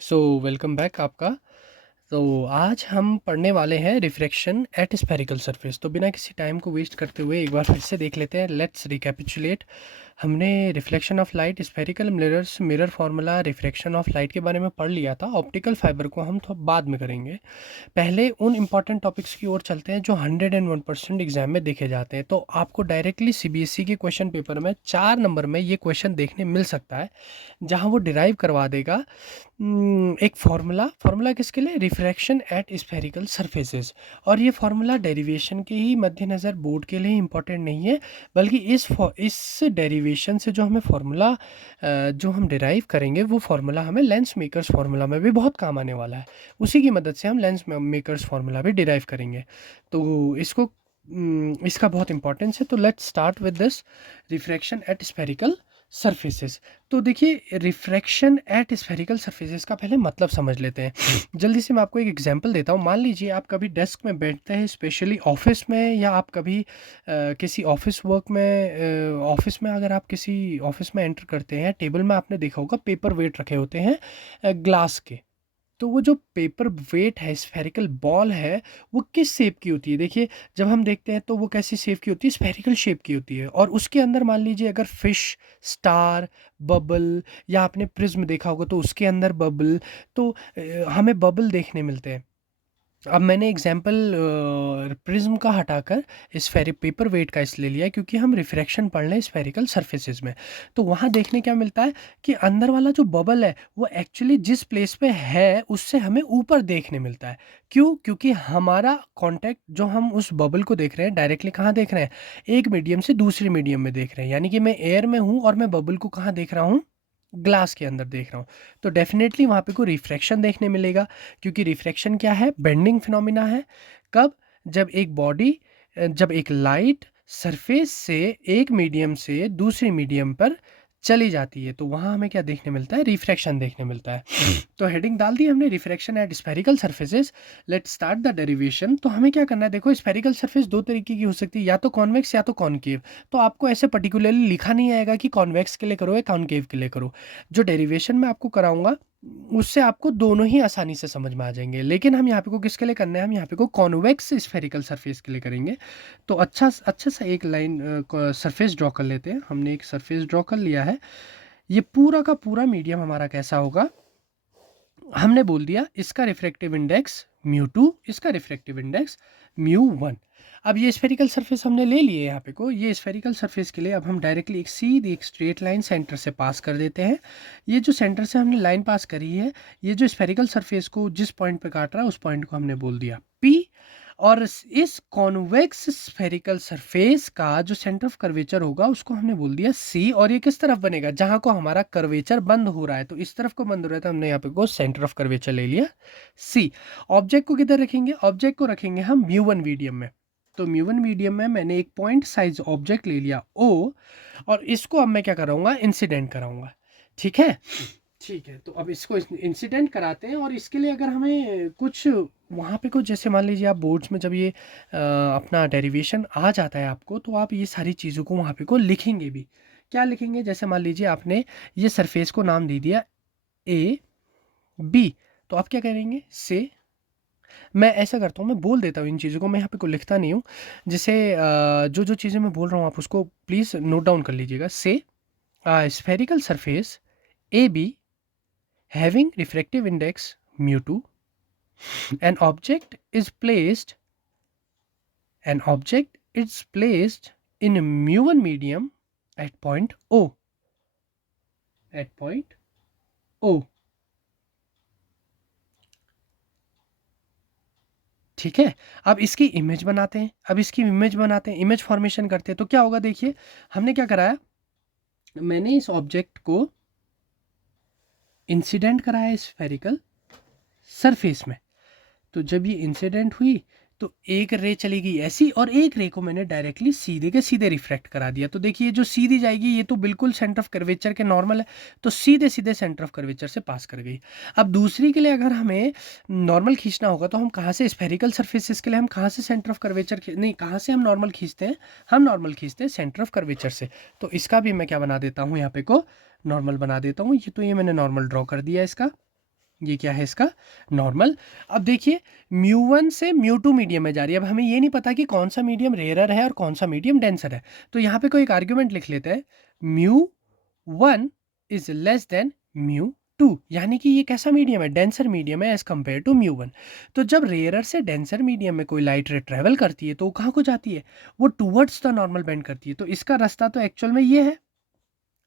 Welcome back आपका। तो आज हम पढ़ने वाले हैं रिफ्रैक्शन एट स्फेरिकल सरफेस। तो बिना किसी टाइम को वेस्ट करते हुए एक बार फिर से देख लेते हैं। Let's recapitulate. हमने reflection of light, spherical mirrors, mirror formula, refraction of light के बारे में पढ़ लिया था। ऑप्टिकल फाइबर को हम तो बाद में करेंगे। पहले उन इंपॉर्टेंट टॉपिक्स की ओर चलते हैं जो 101% एग्जाम में देखे जाते हैं। तो आपको डायरेक्टली सीबीएसई के क्वेश्चन पेपर में 4 नंबर में ये क्वेश्चन देखने मिल सकता है, जहाँ वो डिराइव करवा देगा एक फार्मूला किसके लिए? Refraction at spherical surfaces. और ये फार्मूला डेरिवेशन के ही मद्देनज़र बोर्ड के लिए इंपॉर्टेंट नहीं है, बल्कि इस डेरिवेशन से जो हमें फार्मूला जो हम डिराइव करेंगे वो फार्मूला हमें लेंस मेकर्स फार्मूला में भी बहुत काम आने वाला है। उसी की मदद से हम लेंस मेकर्स फार्मूला भी डिराइव करेंगे। तो इसका बहुत इंपॉर्टेंस है। तो let's start with this refraction at spherical surfaces. तो देखिए, रिफ्रैक्शन एट स्फेरिकल सरफेसेस का पहले मतलब समझ लेते हैं। जल्दी से मैं आपको एक एग्जांपल देता हूँ। मान लीजिए आप कभी डेस्क में बैठते हैं, स्पेशली ऑफिस में, या आप कभी किसी ऑफिस वर्क में, ऑफिस में अगर आप किसी ऑफिस में एंटर करते हैं, टेबल में आपने देखा होगा पेपर वेट रखे होते हैं ग्लास के। तो वो जो पेपर वेट है, स्फेरिकल बॉल है, वो किस शेप की होती है? देखिए, जब हम देखते हैं तो वो कैसी शेप की होती है? स्फेरिकल शेप की होती है। और उसके अंदर मान लीजिए अगर फिश, स्टार, बबल, या आपने प्रिज्म देखा होगा तो उसके अंदर बबल, तो हमें बबल देखने मिलते हैं। अब मैंने एग्जाम्पल प्रिज्म का हटाकर स्फेरिक पेपर वेट का इसलिए लिया क्योंकि हम रिफ्रैक्शन पढ़ लें स्फेरिकल सरफेसेस में। तो वहाँ देखने क्या मिलता है कि अंदर वाला जो बबल है वो एक्चुअली जिस प्लेस पे है उससे हमें ऊपर देखने मिलता है। क्यों? क्योंकि हमारा कांटेक्ट, जो हम उस बबल को देख रहे हैं, डायरेक्टली कहाँ देख रहे हैं? एक मीडियम से दूसरे मीडियम में देख रहे हैं। यानी कि मैं एयर में हूँ और मैं बबल को कहाँ देख रहा हूँ? ग्लास के अंदर देख रहा हूँ। तो डेफिनेटली वहाँ पे कोई रिफ्रैक्शन देखने मिलेगा, क्योंकि रिफ्रैक्शन क्या है? बेंडिंग फिनोमिना है। कब? जब एक बॉडी, जब एक लाइट सरफेस से एक मीडियम से दूसरे मीडियम पर चली जाती है, तो वहाँ हमें क्या देखने मिलता है? रिफ्रैक्शन देखने मिलता है। तो हेडिंग डाल दी हमने, refraction at spherical surfaces. Let's start the derivation. तो हमें क्या करना है? देखो, स्फेरिकल सरफेस दो तरीके की हो सकती है, या तो कॉन्वेक्स या तो कॉनकेव। तो आपको ऐसे पर्टिकुलरली लिखा नहीं आएगा कि कॉन्वेक्स के लिए करो या कॉनकेव के लिए करो। जो डेरिवेशन मैं आपको कराऊंगा उससे आपको दोनों ही आसानी से समझ में आ जाएंगे। लेकिन हम यहाँ पे को किसके लिए करना है? हम यहाँ पे को कॉन्वेक्स स्फेरिकल सरफेस के लिए करेंगे। तो अच्छा सा एक लाइन सरफेस ड्रॉ कर लेते हैं। हमने एक सरफेस ड्रॉ कर लिया है। ये पूरा का पूरा मीडियम हमारा कैसा होगा? हमने बोल दिया इसका रिफ्रैक्टिव इंडेक्स μ2, इसका रिफ्रैक्टिव इंडेक्स μ1। अब ये स्फेरिकल सरफेस हमने ले लिए यहाँ पे को। ये स्फेरिकल सरफेस के लिए अब हम डायरेक्टली एक सीधी एक स्ट्रेट लाइन सेंटर से पास कर देते हैं। ये जो सेंटर से हमने लाइन पास करी है, ये जो स्फेरिकल सरफेस को जिस पॉइंट पे काट रहा है उस पॉइंट को हमने बोल दिया P। और इस कॉन्वेक्स स्फेरिकल सरफेस का जो सेंटर ऑफ कर्वेचर होगा उसको हमने बोल दिया C। और ये किस तरफ बनेगा? जहां को हमारा कर्वेचर बंद हो रहा है, तो इस तरफ को बंद हो रहा है, तो हमने यहाँ पे को सेंटर ऑफ कर्वेचर ले लिया C। ऑब्जेक्ट को किधर रखेंगे? ऑब्जेक्ट को रखेंगे हम म्यू1 मीडियम में। तो म्यू1 मीडियम में मैंने एक पॉइंट साइज ऑब्जेक्ट ले लिया O, और इसको अब मैं क्या कराऊंगा? इंसिडेंट कराऊंगा। ठीक है? ठीक है, तो अब इसको इंसिडेंट कराते हैं। और इसके लिए अगर हमें कुछ वहाँ पे कुछ, जैसे मान लीजिए आप बोर्ड्स में जब ये अपना डेरिवेशन आ जाता है आपको, तो आप ये सारी चीज़ों को वहाँ पे को लिखेंगे भी। क्या लिखेंगे? जैसे मान लीजिए आपने ये सरफेस को नाम दे दिया AB, तो आप क्या करेंगे? से मैं ऐसा करता हूँ, मैं बोल देता हूँ इन चीज़ों को, मैं यहाँ पे कोई लिखता नहीं हूँ। जैसे जो जो चीज़ें मैं बोल रहा हूँ आप उसको प्लीज़ नोट डाउन कर लीजिएगा। से spherical surface AB having refractive index mu2, an object is placed in mu1 medium at point O, at point O। ठीक है, अब इसकी इमेज बनाते हैं। इमेज फॉर्मेशन करते हैं। तो क्या होगा? देखिए, हमने क्या कराया? मैंने इस ऑब्जेक्ट को इंसिडेंट कराया स्फेरिकल सरफेस में। तो जब ये इंसिडेंट हुई तो एक रे चली गई ऐसी, और एक रे को मैंने डायरेक्टली सीधे के सीधे रिफ्लेक्ट करा दिया। तो देखिए, जो सीधी जाएगी ये तो बिल्कुल सेंटर ऑफ कर्वेचर के नॉर्मल है, तो सीधे सीधे सेंटर ऑफ कर्वेचर से पास कर गई। अब दूसरी के लिए अगर हमें नॉर्मल खींचना होगा तो हम कहाँ से? स्फेरिकल सर्फेसिस के लिए हम कहाँ से सेंटर ऑफ कर्वेचर नहीं, कहाँ से हम नॉर्मल खींचते हैं? हम नॉर्मल खींचते हैं सेंटर ऑफ कर्वेचर से। तो इसका भी मैं क्या बना देता हूँ? यहाँ पे को नॉर्मल बना देता हूँ। ये मैंने नॉर्मल ड्रॉ कर दिया इसका। ये क्या है इसका नॉर्मल। अब देखिए μ1 से μ2 मीडियम में जा रही है। अब हमें ये नहीं पता कि कौन सा मीडियम रेयरर है और कौन सा मीडियम डेंसर है, तो यहाँ पे कोई एक आर्ग्यूमेंट लिख लेते हैं, μ1 इज लेस देन μ2, यानी कि ये कैसा मीडियम है, डेंसर मीडियम है एज कम्पेयर टू μ1। तो जब रेयरर से डेंसर मीडियम में कोई लाइट रे ट्रेवल करती है तो वो कहाँ को जाती है, वो टूवर्ड्स द नॉर्मल बेंड करती है। तो इसका रास्ता तो एक्चुअल में ये है,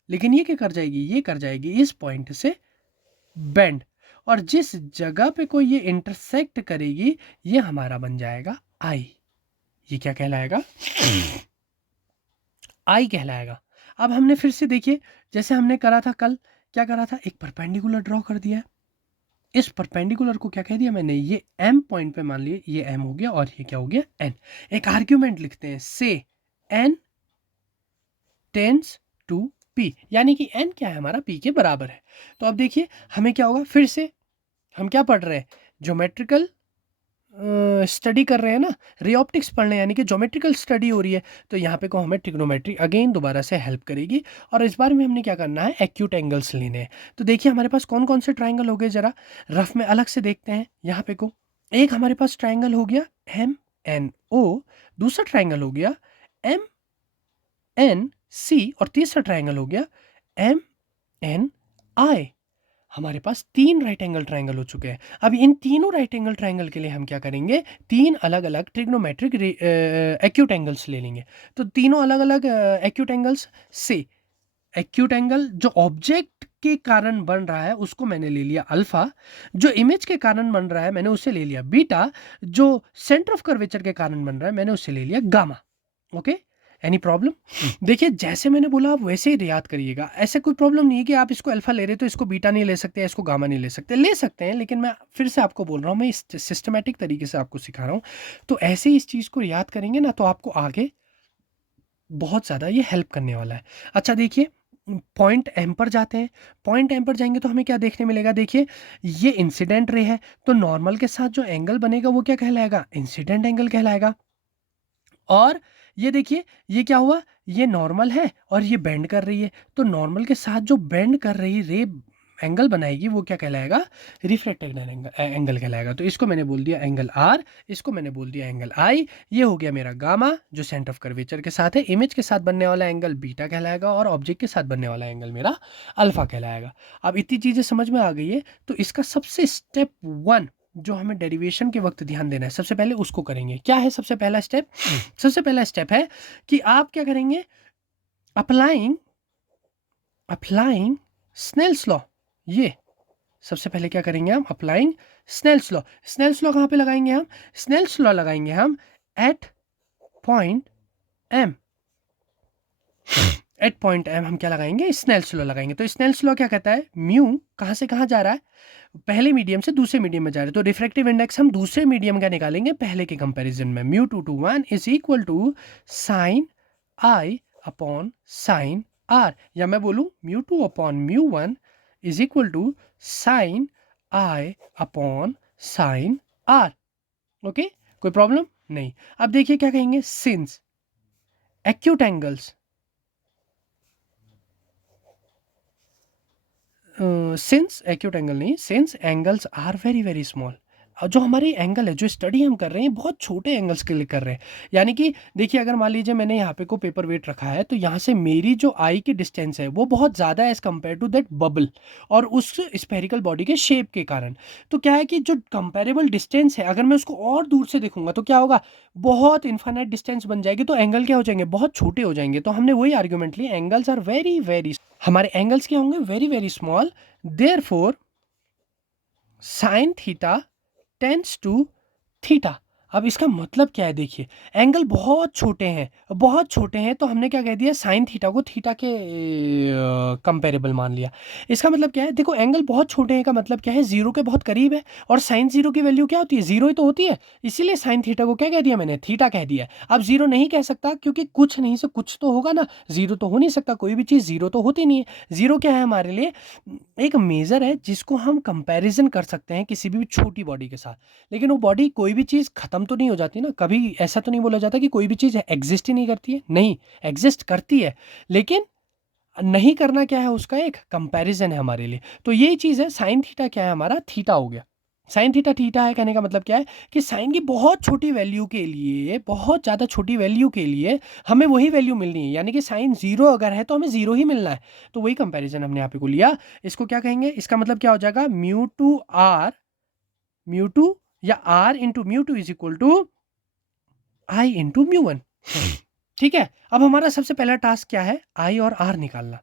लेकिन ये क्या कर जाएगी, ये कर जाएगी इस पॉइंट से बेंड, और जिस जगह पे कोई ये इंटरसेक्ट करेगी ये हमारा बन जाएगा आई। ये क्या कहलाएगा, आई कहलाएगा। अब हमने फिर से देखिए जैसे हमने करा था कल, क्या करा था, एक परपेंडिकुलर ड्रॉ कर दिया है। इस परपेंडिकुलर को क्या कह दिया मैंने, ये एम पॉइंट पे मान लिए ये एम हो गया और ये क्या हो गया एन। एक आर्ग्यूमेंट लिखते हैं, से एन टेंस टू पी, यानी कि एन क्या है हमारा पी के बराबर है। तो अब देखिए हमें क्या होगा, फिर से हम क्या पढ़ रहे हैं, ज्योमेट्रिकल स्टडी कर रहे हैं ना, रे ऑप्टिक्स पढ़ रहे हैं, यानी कि ज्योमेट्रिकल स्टडी हो रही है। तो यहाँ पे को हमें ट्रिग्नोमेट्री अगेन दोबारा से हेल्प करेगी, और इस बार में हमने क्या करना है, एक्यूट एंगल्स लेने हैं। तो देखिए हमारे पास कौन कौन से ट्राइंगल हो गए, जरा रफ में अलग से देखते हैं। यहाँ पे को एक हमारे पास ट्राइंगल हो गया एम एन ओ, दूसरा ट्राइंगल हो गया एम एन सी, और तीसरा ट्राइंगल हो गया एम एन आई। हमारे पास 3 राइट एंगल ट्राइंगल हो चुके हैं। अब इन तीनों राइट एंगल ट्राइंगल के लिए हम क्या करेंगे, 3 अलग अलग ट्रिग्नोमेट्रिक एक्यूट एंगल्स ले लेंगे। तो तीनों अलग अलग एक्यूट एंगल्स से, एक्यूट एंगल जो ऑब्जेक्ट के कारण बन रहा है उसको मैंने ले लिया अल्फा, जो इमेज के कारण बन रहा है मैंने उसे ले लिया बीटा, जो सेंटर ऑफ कर्वेचर के कारण बन रहा है मैंने उसे ले लिया गामा। Okay, any problem? देखिए जैसे मैंने बोला आप वैसे ही याद करिएगा, ऐसे कोई प्रॉब्लम नहीं है कि आप इसको अल्फा ले रहे तो इसको बीटा नहीं ले सकते, इसको गामा नहीं ले सकते, ले सकते हैं, लेकिन मैं फिर से आपको बोल रहा हूँ, मैं इस सिस्टमेटिक तरीके से आपको सिखा रहा हूँ। तो ऐसे ही इस चीज़ को याद करेंगे ना तो आपको आगे बहुत ज़्यादा ये हेल्प करने वाला है। अच्छा देखिए पॉइंट एम पर जाते हैं, पॉइंट एम पर जाएंगे तो हमें क्या देखने मिलेगा, देखिए ये इंसिडेंट रे है, तो नॉर्मल के साथ जो एंगल बनेगा वो क्या कहलाएगा, इंसिडेंट एंगल कहलाएगा। और ये देखिए ये क्या हुआ, ये नॉर्मल है और ये बेंड कर रही है, तो नॉर्मल के साथ जो बेंड कर रही रे एंगल बनाएगी वो क्या कहलाएगा, रिफ्रैक्टेड एंगल कहलाएगा। तो इसको मैंने बोल दिया एंगल आर, इसको मैंने बोल दिया एंगल आई। ये हो गया मेरा गामा जो सेंटर ऑफ कर्वेचर के साथ है, इमेज के साथ बनने वाला एंगल बीटा कहलाएगा, और ऑब्जेक्ट के साथ बनने वाला एंगल मेरा अल्फा कहलाएगा। अब इतनी चीज़ें समझ में आ गई है, तो इसका सबसे स्टेप 1 जो हमें डेरिवेशन के वक्त ध्यान देना है, सबसे पहले उसको करेंगे। क्या है सबसे पहला स्टेप, सबसे पहला स्टेप है कि आप क्या करेंगे, अप्लाइंग अप्लाइंग स्नेल्स लॉ। ये सबसे पहले क्या करेंगे हम, applying Snell's law. Snell's law कहाँ पे लगाएंगे हम, स्नेल्स लॉ लगाएंगे हम at point M. At point M हम क्या लगाएंगे, स्नेल्स लॉ लगाएंगे। तो स्नेल्स लॉ क्या कहता है, म्यू कहाँ से कहाँ जा रहा है, पहले मीडियम से दूसरे मीडियम में जा रहे हैं, तो रिफ्रैक्टिव इंडेक्स हम दूसरे मीडियम का निकालेंगे पहले के कंपैरिजन में। Mu 2 to 1 is equal to sine i upon sine r, या मैं बोलूँ mu 2 upon mu 1 is equal to sine i upon sine r. Okay, कोई प्रॉब्लम नहीं। अब देखिए क्या कहेंगे, since acute angles since acute angle नहीं, since angles are very very small. जो हमारे एंगल है, जो स्टडी हम कर रहे हैं बहुत छोटे एंगल्स के लिए कर रहे हैं। यानी कि देखिए अगर मान लीजिए मैंने यहाँ पे को पेपर वेट रखा है, तो यहाँ से मेरी जो आई की डिस्टेंस है वो बहुत ज़्यादा है as compare to that bubble, और उस स्पेरिकल बॉडी के शेप के कारण। तो क्या है कि जो कंपेरेबल डिस्टेंस है अगर मैं उसको और दूर से देखूंगा तो क्या होगा, बहुत इन्फाइनाइट डिस्टेंस बन जाएगी, तो एंगल क्या हो जाएंगे, बहुत छोटे हो जाएंगे। तो हमने वही आर्ग्यूमेंट लिया, एंगल्स आर वेरी वेरी, हमारे एंगल्स क्या होंगे, very very small, therefore sine theta tends to theta. अब इसका मतलब क्या है, देखिए एंगल बहुत छोटे हैं, बहुत छोटे हैं, तो हमने क्या कह दिया, साइन थीटा को थीटा के कंपेरेबल मान लिया। इसका मतलब क्या है, देखो एंगल बहुत छोटे हैं का मतलब क्या है, जीरो के बहुत करीब है, और साइन जीरो की वैल्यू क्या होती है, जीरो ही तो होती है, इसीलिए साइन थीटा को क्या कह दिया मैंने, थीटा कह दिया। अब जीरो नहीं कह सकता क्योंकि कुछ नहीं से कुछ तो होगा ना, जीरो तो हो नहीं सकता, कोई भी चीज़ जीरो तो होती नहीं है। जीरो क्या है हमारे लिए, एक मेज़र है जिसको हम कंपैरिजन कर सकते हैं किसी भी छोटी बॉडी के साथ। लेकिन वो बॉडी, कोई भी चीज़ खत्म तो नहीं हो जाती ना, कभी ऐसा तो नहीं बोला जाता कि कोई भी चीज़ एग्जिस्ट ही नहीं करती है, नहीं, एग्जिस्ट करती है, लेकिन नहीं करना क्या है, उसका एक कंपैरिजन है हमारे लिए। तो यही चीज़ है, साइन थीटा क्या है हमारा, थीटा हो गया। साइन थीटा थीटा है, कहने का मतलब क्या है कि साइन की बहुत छोटी वैल्यू के लिए, बहुत ज़्यादा छोटी वैल्यू के लिए हमें वही वैल्यू मिलनी है, यानी कि साइन जीरो अगर है तो हमें जीरो ही मिलना है। तो वही कंपैरिजन हमने यहाँ पे को लिया। इसको क्या कहेंगे, इसका मतलब क्या हो जाएगा, mu two r, mu two या r into mu two is equal to i into mu one. ठीक है, अब हमारा सबसे पहला टास्क क्या है, आई और आर निकालना।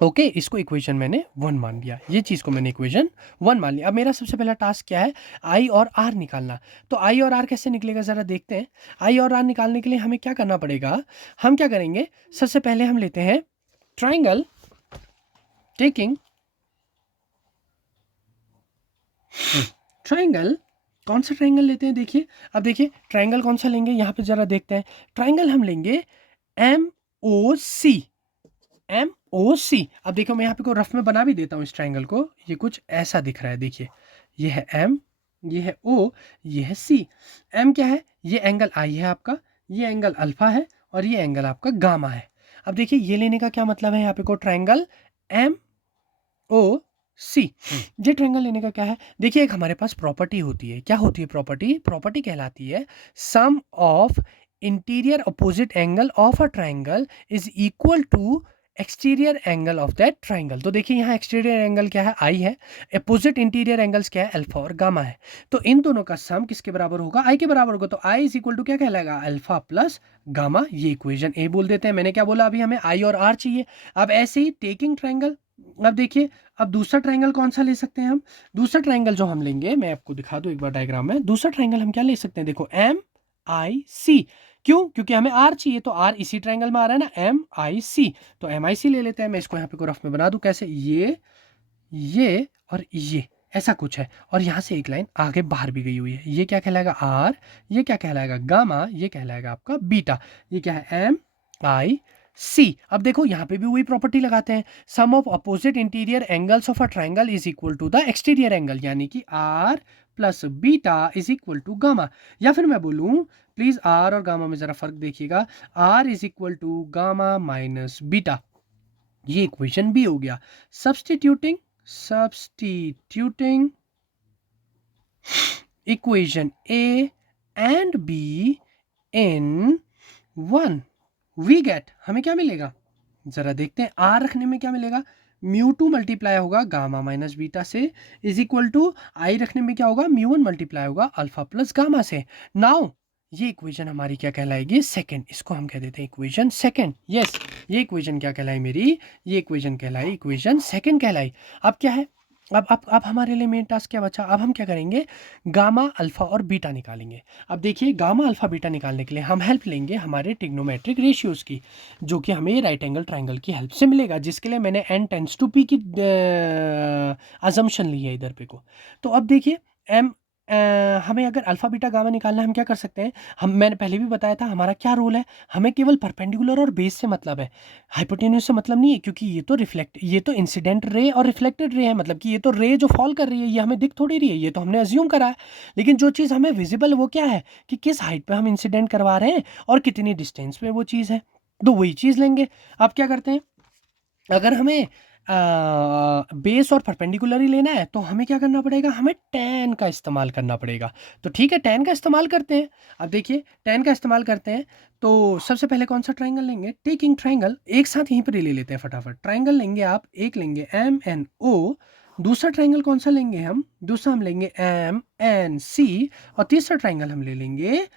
ओके, इसको इक्वेशन मैंने वन मान लिया, ये चीज़ को मैंने इक्वेशन वन मान लिया। अब मेरा सबसे पहला टास्क क्या है, आई और आर निकालना। तो आई और आर कैसे निकलेगा ज़रा देखते हैं। आई और आर निकालने के लिए हमें क्या करना पड़ेगा, हम क्या करेंगे, सबसे पहले हम लेते हैं ट्राइंगल, टेकिंग ट्राइंगल। कौन सा ट्राइंगल लेते हैं, देखिए। अब देखिए ट्राइंगल कौन सा लेंगे, यहाँ पे ज़रा देखते हैं। ट्राइंगल हम लेंगे एम ओ सी, एम ओ सी। अब देखो मैं यहाँ पे को रफ में बना भी देता हूँ इस ट्राइंगल को, ये कुछ ऐसा दिख रहा है, देखिए ये है एम, ये है ओ, ये है सी। एम क्या है, ये एंगल आई है आपका, ये एंगल अल्फा है, और ये एंगल आपका गामा है। अब देखिए ये लेने का क्या मतलब है, यहाँ पे को ट्राइंगल एम ओ सी, ये ट्रायंगल लेने का क्या है, देखिए एक हमारे पास प्रॉपर्टी होती है, क्या होती है प्रॉपर्टी, प्रॉपर्टी कहलाती है sum of interior opposite angle of a triangle is equal to exterior angle of that triangle. तो देखिए यहाँ एक्सटीरियर एंगल क्या है, आई है, अपोजिट इंटीरियर एंगल्स क्या है, अल्फा और गामा है। तो इन दोनों का सम किसके बराबर होगा, आई के बराबर होगा। तो आई इज इक्वल टू क्या कहलाएगा, अल्फा प्लस गामा। ये इक्वेशन ए बोल देते हैं। मैंने क्या बोला, अभी हमें आई और आर चाहिए। अब ऐसे ही टेकिंग ट्रायंगल, अब देखिए अब दूसरा ट्रायंगल कौन सा ले सकते हैं हम, दूसरा ट्रायंगल जो हम लेंगे, मैं आपको दिखा दूं एक बार डायग्राम में। दूसरा ट्रायंगल हम क्या ले सकते हैं, देखो एम आई सी। क्यों, क्योंकि हमें आर चाहिए, तो आर इसी ट्रायंगल में आ रहा है ना, एम आई सी। तो एम आई सी ले लेते हैं। मैं इसको यहाँ पे को रफ में बना दूं, कैसे, ये और ये ऐसा कुछ है, और यहाँ से एक लाइन आगे बाहर भी गई हुई है। ये क्या कहलाएगा, आर, ये क्या कहलाएगा, गामा, ये कहलाएगा आपका बीटा। ये क्या है, एम आई सी। अब देखो यहाँ पे भी वही प्रॉपर्टी लगाते हैं, sum of opposite interior angles of a triangle is equal to the exterior angle, यानी कि r plus beta is equal to gamma. या फिर मैं बोलूँ, प्लीज आर और गामा में जरा फर्क देखिएगा, R is equal to gamma minus beta. ये इक्वेशन बी हो गया। Substituting equation A and B in one, we get, हमें क्या मिलेगा, जरा देखते हैं। आर रखने में क्या मिलेगा, म्यू टू मल्टीप्लाई होगा गामा माइनस बीटा से, इज इक्वल टू आई रखने में क्या होगा, म्यू वन मल्टीप्लाई होगा अल्फा प्लस गामा से। नाउ ये इक्वेशन हमारी क्या कहलाएगी, सेकंड, इसको हम कह देते हैं इक्वेशन सेकंड। यस, ये इक्वेशन क्या कहलाई मेरी, ये इक्वेशन कहलाई इक्वेशन सेकंड कहलाई। अब क्या है, अब हमारे लिए मेन टास्क क्या बचा, अब हम क्या करेंगे, गामा अल्फा और बीटा निकालेंगे। अब देखिए गामा अल्फा बीटा निकालने के लिए हम हेल्प लेंगे हमारे ट्रिग्नोमेट्रिक रेशियोज की, जो कि हमें राइट एंगल ट्राइंगल की हेल्प से मिलेगा, जिसके लिए मैंने n टेंस टू p की अजम्पशन ली है इधर पे को। तो अब देखिए m हमें अगर अल्फा बीटा गामा निकालना है, हम क्या कर सकते हैं, हम, मैंने पहले भी बताया था हमारा क्या रूल है, हमें केवल परपेंडिकुलर और बेस से मतलब है, हाइपोटेन्यूज से मतलब नहीं है, क्योंकि ये तो इंसिडेंट रे और रिफ्लेक्टेड रे है, मतलब कि ये तो रे जो फॉल कर रही है, ये हमें दिख थोड़ी रही है, ये तो हमने अज्यूम करा है। लेकिन जो चीज़ हमें विजिबल वो क्या है, कि किस हाइट पे हम इंसिडेंट करवा रहे हैं और कितनी डिस्टेंस पे वो चीज़ है, तो वही चीज़ लेंगे। अब क्या करते हैं, अगर हमें बेस और परपेंडिकुलर ही लेना है, तो हमें क्या करना पड़ेगा, हमें tan का इस्तेमाल करना पड़ेगा। तो ठीक है, tan का इस्तेमाल करते हैं। अब देखिए tan का इस्तेमाल करते हैं, तो सबसे पहले कौन सा ट्राइंगल लेंगे, टेकिंग ट्राइंगल, एक साथ यहीं पर ही ले लेते हैं फटाफट। ट्राइंगल लेंगे आप, एक लेंगे एम एन ओ, दूसरा ट्राइंगल कौन सा लेंगे हम, दूसरा हम लेंगे एम एन सी, और तीसरा ट्राइंगल हम ले लेंगे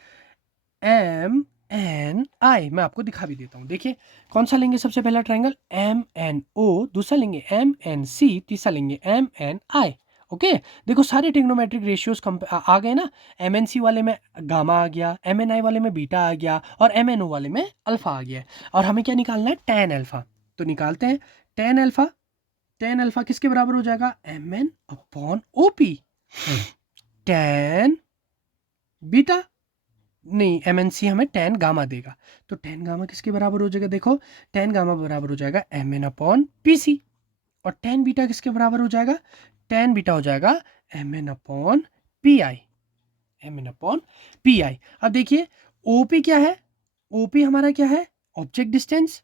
एम एन आई। मैं आपको दिखा भी देता हूँ, देखिए कौन सा लेंगे, सबसे पहला ट्राइंगल एम एन ओ, दूसरा लेंगे एम एन सी, तीसरा लेंगे एम एन आई। ओके, देखो सारे ट्रिग्नोमेट्रिक रेशियोज आ गए ना, एम एन सी वाले में गामा आ गया, एम एन आई वाले में बीटा आ गया, और एम एन ओ वाले में अल्फा आ गया। और हमें क्या निकालना है, टेन अल्फा। तो निकालते हैं टेन अल्फा। टेन अल्फा किसके बराबर हो जाएगा, M N upon O P. Tan beta, नहीं, एमएनसी हमें टेन गामा देगा, तो टेन गामा किसके बराबर हो जाएगा, देखो टेन गामा बराबर हो जाएगा M N upon P C. और टेन बीटा किसके बराबर हो जाएगा, टेन बीटा हो जाएगा M N upon P I, M N upon P I. अब देखिए ओपी क्या है, ओपी हमारा क्या है, ऑब्जेक्ट डिस्टेंस,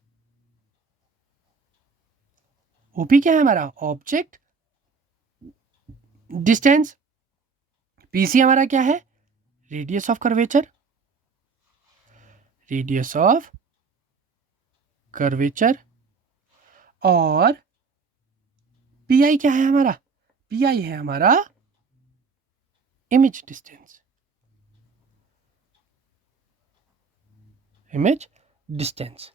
ओपी क्या है हमारा? Object distance. पीसी हमारा क्या है? Radius of curvature. Radius of curvature. और पीआई क्या है हमारा? पीआई है हमारा इमेज डिस्टेंस। Image distance.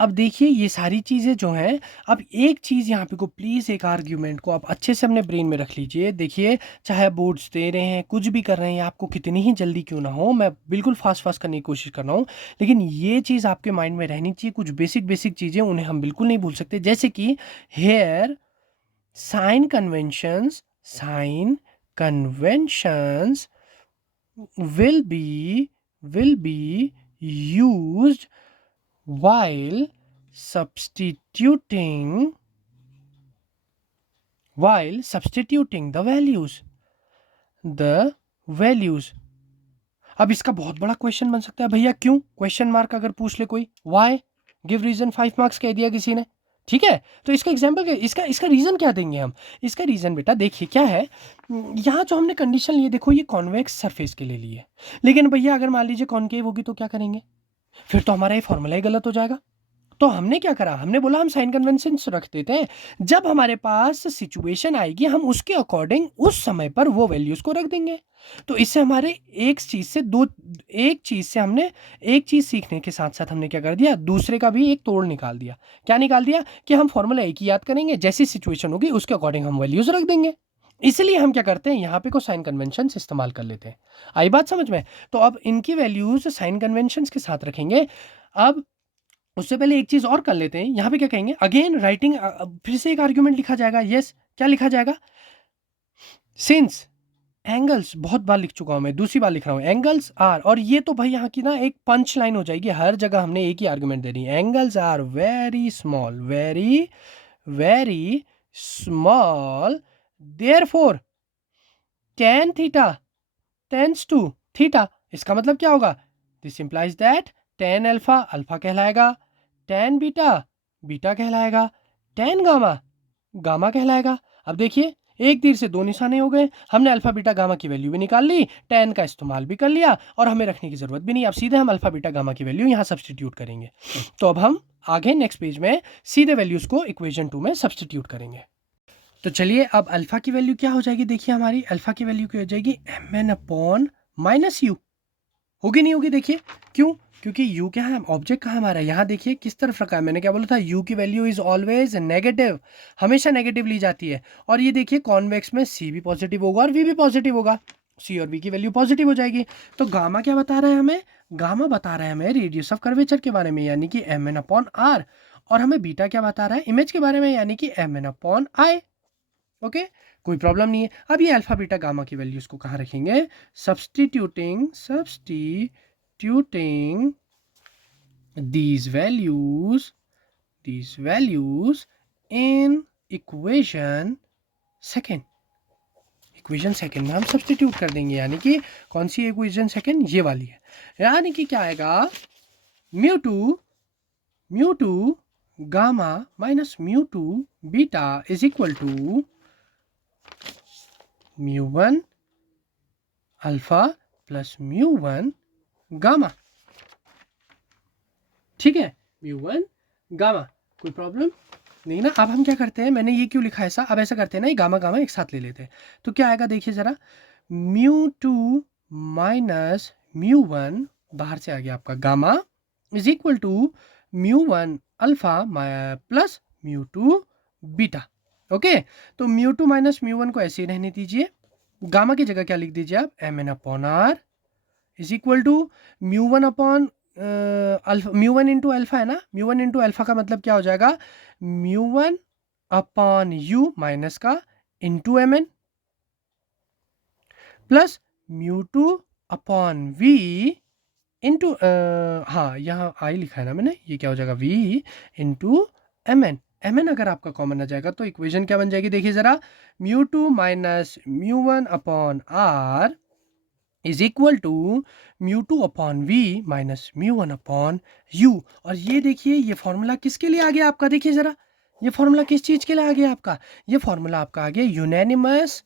अब देखिए ये सारी चीज़ें जो हैं, अब एक चीज़ यहाँ पे को प्लीज़, एक आर्ग्यूमेंट को आप अच्छे से अपने ब्रेन में रख लीजिए। देखिए चाहे बोर्ड्स दे रहे हैं, कुछ भी कर रहे हैं, आपको कितनी ही जल्दी क्यों ना हो, मैं बिल्कुल फास्ट फास्ट करने की कोशिश कर रहा हूँ, लेकिन ये चीज़ आपके माइंड में रहनी चाहिए। कुछ बेसिक बेसिक चीज़ें उन्हें हम बिल्कुल नहीं भूल सकते, जैसे कि here sine conventions, sine conventions will be used while substituting the values। अब इसका बहुत बड़ा क्वेश्चन बन सकता है, भैया क्यों? क्वेश्चन मार्क अगर पूछ ले कोई, वाई, गिव रीजन, 5 मार्क्स कह दिया किसी ने, ठीक है, तो इसका एग्जाम्पल क्या, इसका इसका रीजन क्या देंगे हम? इसका रीजन बेटा देखिए क्या है, यहाँ जो हमने कंडीशन लिए, देखो ये कॉन्वेक्स सरफेस के लिए लिए, लेकिन भैया अगर मान लीजिए कॉनकेव होगी तो क्या करेंगे? फिर तो हमारा ये फॉर्मूला ही गलत हो जाएगा। तो हमने क्या करा, हमने बोला हम साइन कन्वेंशंस रख देते हैं, जब हमारे पास सिचुएशन आएगी हम उसके अकॉर्डिंग उस समय पर वो वैल्यूज को रख देंगे। तो इससे हमारे एक चीज से हमने एक चीज सीखने के साथ साथ हमने क्या कर दिया, दूसरे का भी एक तोड़ निकाल दिया। क्या निकाल दिया? कि हम फॉर्मूला एक ही याद करेंगे, जैसी सिचुएशन होगी उसके अकॉर्डिंग हम वैल्यूज रख देंगे। इसलिए हम क्या करते हैं, यहाँ पे को साइन कन्वेंशन इस्तेमाल कर लेते हैं। आई बात समझ में? तो अब इनकी वैल्यूज साइन कन्वेंशन के साथ रखेंगे। अब उससे पहले एक चीज और कर लेते हैं, यहाँ पे क्या कहेंगे, अगेन राइटिंग, फिर से एक आर्ग्यूमेंट लिखा जाएगा। यस, क्या लिखा जाएगा? सिंस एंगल्स, बहुत बार लिख चुका हूं मैं, दूसरी बार लिख रहा हूं, एंगल्स आर, और ये तो भाई यहाँ की ना एक पंच लाइन हो जाएगी, हर जगह हमने एक ही आर्ग्यूमेंट दे रही है, angles are very small, very very small, therefore tan theta tends to theta. इसका मतलब क्या होगा? This implies that tan alpha alpha कहलाएगा, tan बीटा बीटा कहलाएगा, tan गामा गामा कहलाएगा। अब देखिए एक तीर से दो निशाने हो गए, हमने अल्फा बीटा गामा की वैल्यू भी निकाल ली, tan का इस्तेमाल भी कर लिया, और हमें रखने की जरूरत भी नहीं। अब सीधे हम अल्फा बीटा गामा की वैल्यू यहाँ सब्सटीट्यूट करेंगे। तो अब हम आगे नेक्स्ट पेज में सीधे वैल्यूज को इक्वेशन 2 में सब्सटीट्यूट करेंगे। तो चलिए अब अल्फा की वैल्यू क्या हो जाएगी, देखिए हमारी अल्फा की वैल्यू क्या हो जाएगी, mn अपॉन माइनस यू। होगी नहीं होगी? देखिए क्यों, क्योंकि u क्या है, ऑब्जेक्ट कहाँ हमारा, यहाँ देखिए किस तरफ रखा है, मैंने क्या बोला था, u की वैल्यू इज ऑलवेज नेगेटिव, हमेशा नेगेटिव ली जाती है। और ये देखिए कॉन्वेक्स में c भी पॉजिटिव होगा और v भी पॉजिटिव होगा, c और v की वैल्यू पॉजिटिव हो जाएगी। तो गामा क्या बता रहा है हमें? गामा बता रहा है हमें रेडियस ऑफ कर्वेचर के बारे में, यानी कि mn अपॉन आर। और हमें बीटा क्या बता रहा है? इमेज के बारे में, यानी कि mn अपॉन आई। ओके, कोई प्रॉब्लम नहीं है। अब ये अल्फा बीटा गामा की वैल्यूज को कहाँ रखेंगे? Substituting these values in equation second में हम सब्सटीट्यूट कर देंगे, यानी कि कौन सी इक्वेशन सेकेंड? ये वाली है। यानी कि क्या आएगा, mu two gamma minus mu two beta is equal to mu alpha plus mu gamma. ठीक है, म्यू1 गामा, कोई प्रॉब्लम नहीं ना? अब हम क्या करते हैं, मैंने ये क्यों लिखा है ऐसा, अब ऐसा करते हैं ना, ये गामा गामा एक साथ ले लेते हैं। तो क्या आएगा देखिए जरा, म्यू2 माइनस म्यू1, बाहर से आ गया आपका gamma, is equal to mu alpha plus mu beta. Okay, तो म्यू2 माइनस म्यू1 को ऐसे ही रहने दीजिए, गामा की जगह क्या लिख दीजिए आप, mn upon r is equal to mu upon alpha, mu into alpha है ना, म्यू1 इंटू अल्फा का मतलब क्या हो जाएगा, म्यू1 अपॉन यू माइनस का into mn plus mu upon v into, हाँ यहाँ आई लिखा है ना मैंने, ये क्या हो जाएगा, v इंटू mn। mn अगर आपका कॉमन आ जाएगा तो इक्वेशन क्या बन जाएगी, देखिए जरा, mu minus mu upon r is equal to mu upon v minus mu upon u. और ये देखिए ये फॉर्मूला किसके लिए आ गया आपका, देखिए जरा, ये फॉर्मूला किस चीज़ के लिए आ गया आपका? ये फॉर्मूला आपका आ गया यूनानिमस,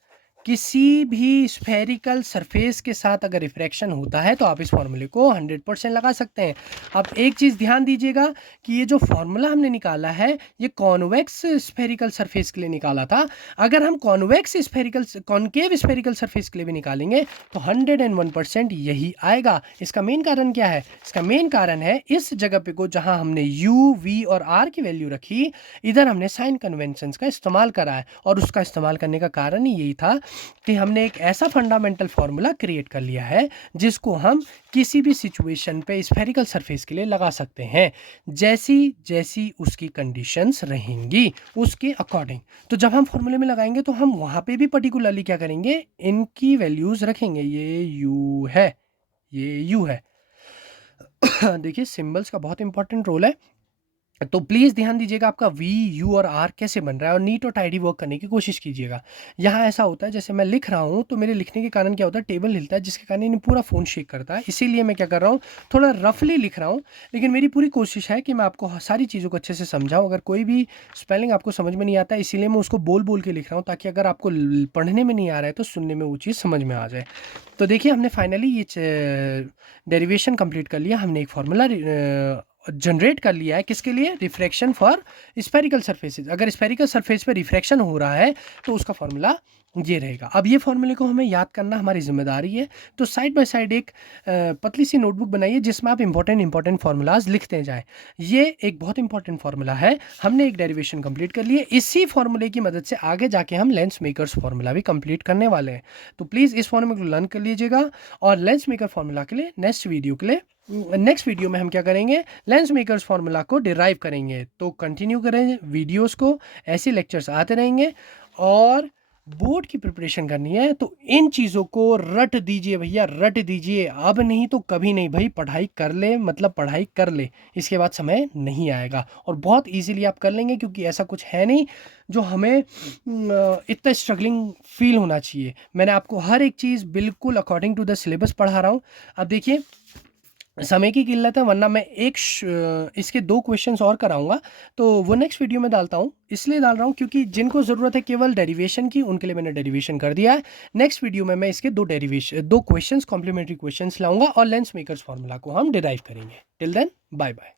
किसी भी स्फेरिकल सरफेस के साथ अगर रिफ्रैक्शन होता है तो आप इस फॉर्मूले को 100% लगा सकते हैं। अब एक चीज़ ध्यान दीजिएगा कि ये जो फॉर्मूला हमने निकाला है ये कॉन्वेक्स स्फेरिकल सरफेस के लिए निकाला था। अगर हम कॉन्केव स्फेरिकल सरफेस के लिए भी निकालेंगे तो 101% यही आएगा। इसका मेन कारण क्या है? इसका मेन कारण है इस जगह पे को जहां हमने u, v और r की वैल्यू रखी, इधर हमने साइन कन्वेंशंस का इस्तेमाल करा है। और उसका इस्तेमाल करने का कारण ही यही था कि हमने एक ऐसा फंडामेंटल फार्मूला क्रिएट कर लिया है जिसको हम किसी भी सिचुएशन पे स्फेरिकल सरफेस के लिए लगा सकते हैं, जैसी जैसी उसकी कंडीशंस रहेंगी उसके अकॉर्डिंग। तो जब हम फॉर्मूले में लगाएंगे तो हम वहां पे भी पर्टिकुलरली क्या करेंगे, इनकी वैल्यूज रखेंगे। ये यू है, ये यू है। देखिए सिंबल्स का बहुत इंपॉर्टेंट रोल है, तो प्लीज़ ध्यान दीजिएगा आपका वी, यू और आर कैसे बन रहा है और नीट और टाइडी वर्क करने की कोशिश कीजिएगा। यहाँ ऐसा होता है जैसे मैं लिख रहा हूँ तो मेरे लिखने के कारण क्या होता है, टेबल हिलता है जिसके कारण इन्हें पूरा फ़ोन शेक करता है। इसीलिए मैं क्या कर रहा हूँ, थोड़ा रफली लिख रहा हूँ, लेकिन मेरी पूरी कोशिश है कि मैं आपको सारी चीज़ों को अच्छे से समझाऊँ। अगर कोई भी स्पेलिंग आपको समझ में नहीं आता इसीलिए मैं उसको बोल बोल के लिख रहा हूँ, ताकि अगर आपको पढ़ने में नहीं आ रहा है तो सुनने में वो चीज़ समझ में आ जाए। तो देखिए हमने फाइनली ये डेरिवेशन कंप्लीट कर लिया, हमने एक फार्मूला जनरेट कर लिया है किसके लिए, रिफ्रैक्शन फॉर स्फेरिकल सरफेसेस। अगर स्फेरिकल सरफेस पे रिफ्रैक्शन हो रहा है तो उसका फॉर्मूला ये रहेगा। अब ये फॉर्मूले को हमें याद करना हमारी जिम्मेदारी है, तो साइड बाय साइड एक पतली सी नोटबुक बनाइए जिसमें आप इंपॉर्टेंट फार्मूलाज लिखते जाएं। ये एक बहुत इंपॉर्टेंट फार्मूला है, हमने एक डेरिवेशन कंप्लीट कर लिए, इसी फॉर्मूले की मदद से आगे जाके हम लेंस मेकर्स फॉर्मूला भी कंप्लीट करने वाले हैं। तो प्लीज़ इस फॉर्मूले को लर्न कर लीजिएगा और लेंस मेकर फॉर्मूला के लिए नेक्स्ट वीडियो में हम क्या करेंगे, लेंस मेकर्स फार्मूला को डिराइव करेंगे। तो कंटिन्यू करें वीडियोस को, ऐसे लेक्चर्स आते रहेंगे। और बोर्ड की प्रिपरेशन करनी है तो इन चीज़ों को रट दीजिए भैया, रट दीजिए, अब नहीं तो कभी नहीं भाई। पढ़ाई कर ले, मतलब पढ़ाई कर ले, इसके बाद समय नहीं आएगा और बहुत इजीली आप कर लेंगे, क्योंकि ऐसा कुछ है नहीं जो हमें इतना स्ट्रगलिंग फील होना चाहिए। मैंने आपको हर एक चीज़ बिल्कुल अकॉर्डिंग टू द सिलेबस पढ़ा रहा हूँ। अब देखिए समय की किल्लत है, वरना मैं इसके 2 क्वेश्चंस और कराऊंगा, तो वो नेक्स्ट वीडियो में डालता हूँ। इसलिए डाल रहा हूँ क्योंकि जिनको ज़रूरत है केवल डेरिवेशन की, उनके लिए मैंने डेरिवेशन कर दिया है। नेक्स्ट वीडियो में मैं इसके 2 क्वेश्चंस, कॉम्प्लीमेंट्री क्वेश्चंस लाऊंगा और लेंस मेकर्स फार्मूला को हम डिराइव करेंगे। Till then bye bye.